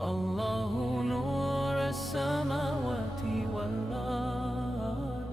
الله نور السماوات والأرض.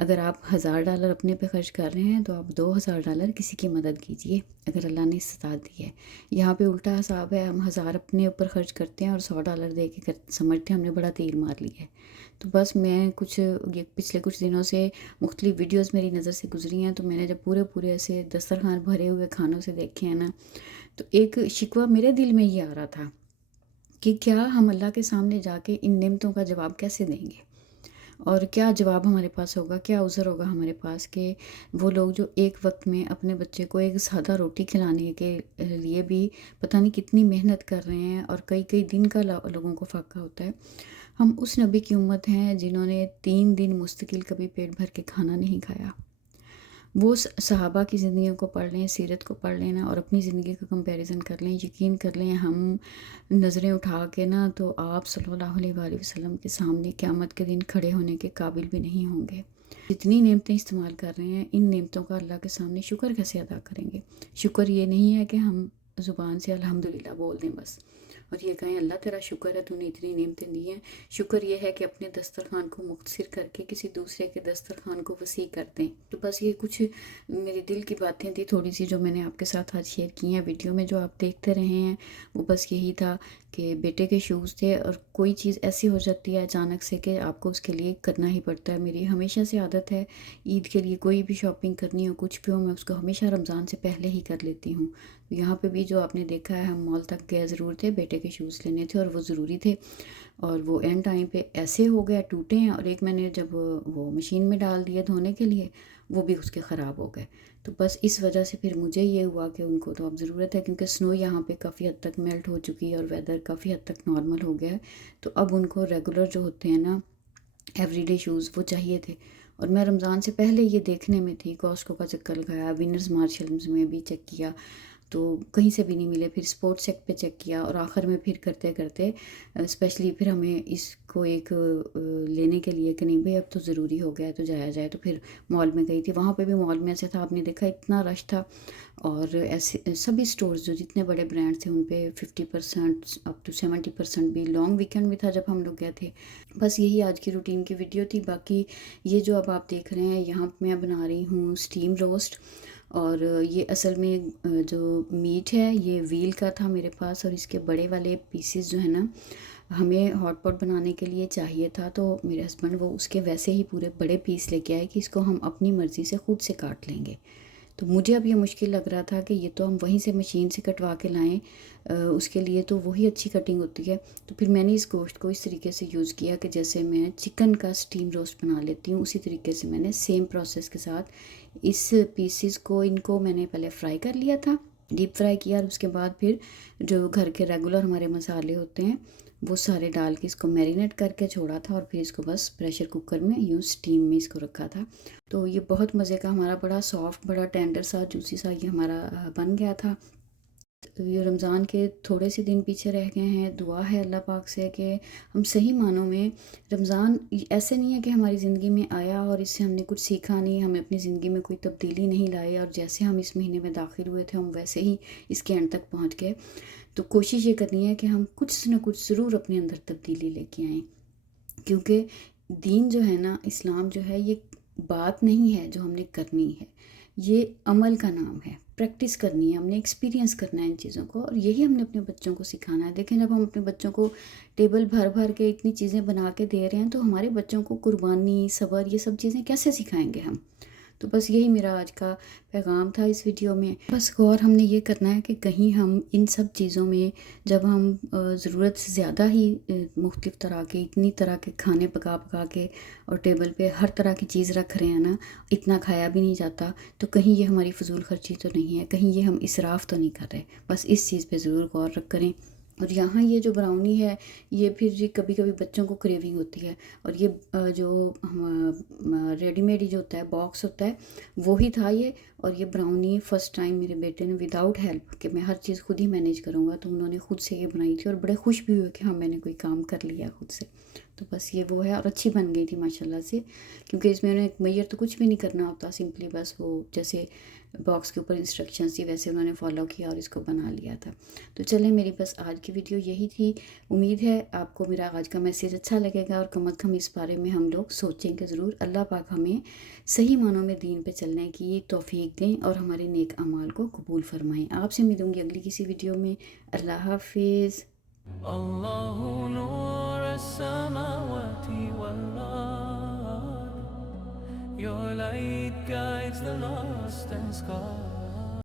اگر آپ $1000 اپنے پہ خرچ کر رہے ہیں تو آپ $2000 کسی کی مدد کیجئے اگر اللہ نے استطاعت دی ہے۔ یہاں پہ الٹا حساب ہے، ہم 1000 اپنے اوپر خرچ کرتے ہیں اور $100 دے کے سمجھتے ہیں ہم نے بڑا تیر مار لیا ہے۔ تو بس میں یہ پچھلے کچھ دنوں سے مختلف ویڈیوز میری نظر سے گزری ہیں، تو میں نے جب پورے ایسے دسترخوان بھرے ہوئے کھانوں سے دیکھے ہیں نا، تو ایک شکوہ میرے دل میں یہ آ رہا تھا کہ کیا ہم اللہ کے سامنے جا کے ان نعمتوں کا جواب کیسے دیں گے، اور کیا جواب ہمارے پاس ہوگا، کیا عذر ہوگا ہمارے پاس کہ وہ لوگ جو ایک وقت میں اپنے بچے کو ایک سادہ روٹی کھلانے کے لیے بھی پتہ نہیں کتنی محنت کر رہے ہیں، اور کئی دن کا لوگوں کو فاقہ ہوتا ہے۔ ہم اس نبی کی امت ہیں جنہوں نے 3 دن مستقل کبھی پیٹ بھر کے کھانا نہیں کھایا۔ وہ صحابہ کی زندگیوں کو پڑھ لیں، سیرت کو پڑھ لیں نا، اور اپنی زندگی کا کمپیریزن کر لیں، یقین کر لیں ہم نظریں اٹھا کے نا تو آپ صلی اللہ علیہ وآلہ وسلم کے سامنے قیامت کے دن کھڑے ہونے کے قابل بھی نہیں ہوں گے۔ جتنی نعمتیں استعمال کر رہے ہیں، ان نعمتوں کا اللہ کے سامنے شکر کیسے ادا کریں گے؟ شکر یہ نہیں ہے کہ ہم زبان سے الحمدللہ بول دیں بس، اور یہ کہیں اللہ تیرا شکر ہے تو نے اتنی نعمتیں دی ہیں۔ شکر یہ ہے کہ اپنے دسترخوان کو مختصر کر کے کسی دوسرے کے دسترخوان کو وسیع کر دیں۔ تو بس یہ کچھ میرے دل کی باتیں تھی تھوڑی سی، جو میں نے آپ کے ساتھ آج شیئر کی ہیں ویڈیو میں، جو آپ دیکھتے رہے ہیں۔ وہ بس یہی تھا کہ بیٹے کے شوز تھے، اور کوئی چیز ایسی ہو جاتی ہے اچانک سے کہ آپ کو اس کے لیے کرنا ہی پڑتا ہے۔ میری ہمیشہ سے عادت ہے عید کے لیے کوئی بھی شاپنگ کرنی ہو، کچھ بھی ہو، میں اس کو ہمیشہ رمضان سے پہلے ہی کر لیتی ہوں۔ یہاں پہ بھی جو آپ نے دیکھا ہے، ہم مال تک گئے ضرور تھے، بیٹے کے شوز لینے تھے اور وہ ضروری تھے، اور وہ اینڈ ٹائم پہ ایسے ہو گیا ٹوٹے ہیں، اور ایک میں نے جب وہ مشین میں ڈال دیے دھونے کے لیے، وہ بھی اس کے خراب ہو گئے۔ تو بس اس وجہ سے پھر مجھے یہ ہوا کہ ان کو تو اب ضرورت ہے، کیونکہ سنو یہاں پہ کافی حد تک میلٹ ہو چکی ہے اور ویدر کافی حد تک نارمل ہو گیا ہے، تو اب ان کو ریگولر جو ہوتے ہیں نا ایوری ڈے شوز وہ چاہیے تھے۔ اور میں رمضان سے پہلے یہ دیکھنے میں تھی، کاسکو کا چکر لگایا، ونرز مارشلز میں بھی چیک کیا تو کہیں سے بھی نہیں ملے، پھر اسپورٹ سیک پہ چیک کیا، اور آخر میں پھر کرتے کرتے اسپیشلی پھر ہمیں اس کو ایک لینے کے لیے کہ نہیں بھئی اب تو ضروری ہو گیا ہے تو جایا جائے، تو پھر مال میں گئی تھی۔ وہاں پہ بھی مال میں ایسے تھا، آپ نے دیکھا اتنا رش تھا، اور ایسے سبھی سٹورز جو جتنے بڑے برانڈ تھے ان پہ 50% اپ ٹو 70% بھی، لانگ ویکینڈ بھی تھا جب ہم لوگ گئے تھے۔ بس یہی آج کی روٹین کی ویڈیو تھی۔ باقی یہ جو اب آپ دیکھ رہے ہیں، یہاں میں بنا رہی ہوں اسٹیم روسٹ، اور یہ اصل میں جو میٹ ہے یہ ویل کا تھا میرے پاس، اور اس کے بڑے والے پیسز جو ہیں نا ہمیں ہاٹ پاٹ بنانے کے لیے چاہیے تھا، تو میرے ہسبینڈ وہ اس کے ویسے ہی پورے بڑے پیس لے کے آئے کہ اس کو ہم اپنی مرضی سے خود سے کاٹ لیں گے۔ تو مجھے اب یہ مشکل لگ رہا تھا کہ یہ تو ہم وہیں سے مشین سے کٹوا کے لائیں، اس کے لیے تو وہی اچھی کٹنگ ہوتی ہے۔ تو پھر میں نے اس گوشت کو اس طریقے سے یوز کیا کہ جیسے میں چکن کا اسٹیم روسٹ بنا لیتی ہوں، اسی طریقے سے میں نے سیم پروسیس کے ساتھ اس پیسز کو ان کو میں نے پہلے فرائی کر لیا تھا، ڈیپ فرائی کیا، اور اس کے بعد پھر جو گھر کے ریگولر ہمارے مسالے ہوتے ہیں وہ سارے ڈال کے اس کو میرینیٹ کر کے چھوڑا تھا، اور پھر اس کو بس پریشر کوکر میں یوں اسٹیم میں اس کو رکھا تھا۔ تو یہ بہت مزے کا ہمارا بڑا سافٹ، بڑا ٹینڈر سا، جوسی سا یہ ہمارا بن گیا تھا۔ یہ رمضان کے تھوڑے سے دن پیچھے رہ گئے ہیں، دعا ہے اللہ پاک سے کہ ہم صحیح معنوں میں رمضان ایسے نہیں ہے کہ ہماری زندگی میں آیا اور اس سے ہم نے کچھ سیکھا نہیں، ہمیں اپنی زندگی میں کوئی تبدیلی نہیں لائی، اور جیسے ہم اس مہینے میں داخل ہوئے تھے ہم ویسے ہی اس کے اینڈ تک پہنچ گئے۔ تو کوشش یہ کرنی ہے کہ ہم کچھ نہ کچھ ضرور اپنے اندر تبدیلی لے کے آئیں، کیونکہ دین جو ہے نا، اسلام جو ہے، یہ بات نہیں ہے جو ہم نے کرنی ہے، یہ عمل کا نام ہے، پریکٹس کرنی ہے، ہم نے ایکسپیرینس کرنا ہے ان چیزوں کو، اور یہی ہم نے اپنے بچوں کو سکھانا ہے۔ دیکھیں جب ہم اپنے بچوں کو ٹیبل بھر بھر کے اتنی چیزیں بنا کے دے رہے ہیں تو ہمارے بچوں کو قربانی، صبر، یہ سب چیزیں کیسے سکھائیں گے ہم؟ تو بس یہی میرا آج کا پیغام تھا اس ویڈیو میں۔ بس غور ہم نے یہ کرنا ہے کہ کہیں ہم ان سب چیزوں میں جب ہم ضرورت سے زیادہ ہی مختلف طرح کے، اتنی طرح کے کھانے پکا پکا کے اور ٹیبل پہ ہر طرح کی چیز رکھ رہے ہیں نا، اتنا کھایا بھی نہیں جاتا، تو کہیں یہ ہماری فضول خرچی تو نہیں ہے، کہیں یہ ہم اسراف تو نہیں کر رہے۔ بس اس چیز پہ ضرور غور کریں۔ اور یہاں یہ جو براؤنی ہے، یہ پھر کبھی کبھی بچوں کو کریونگ ہوتی ہے، اور یہ جو ریڈی میڈ جو ہوتا ہے، باکس ہوتا ہے، وہی تھا یہ۔ اور یہ براؤنی فرسٹ ٹائم میرے بیٹے نے وداؤٹ ہیلپ، کہ میں ہر چیز خود ہی مینیج کروں گا، تو انہوں نے خود سے یہ بنائی تھی، اور بڑے خوش بھی ہوئے کہ ہاں میں نے کوئی کام کر لیا خود سے۔ تو بس یہ وہ ہے، اور اچھی بن گئی تھی ماشاءاللہ سے، کیونکہ اس میں انہیں میجر تو کچھ بھی نہیں کرنا ہوتا، سمپلی بس وہ جیسے باکس کے اوپر انسٹرکشنز تھی ویسے انہوں نے فالو کیا اور اس کو بنا لیا تھا۔ تو چلیں میری بس آج کی ویڈیو یہی تھی، امید ہے آپ کو میرا آج کا میسیج اچھا لگے گا، اور کم از کم اس بارے میں ہم لوگ سوچیں کہ ضرور اللہ پاک ہمیں صحیح معنوں میں دین پہ چلنے کی توفیق دیں اور ہمارے نیک اعمال کو قبول فرمائیں۔ آپ سے ملوں گی اگلی کسی ویڈیو میں۔ اللہ حافظ۔ الله نور السماوات والأرض. Your light guides the lost and scarred.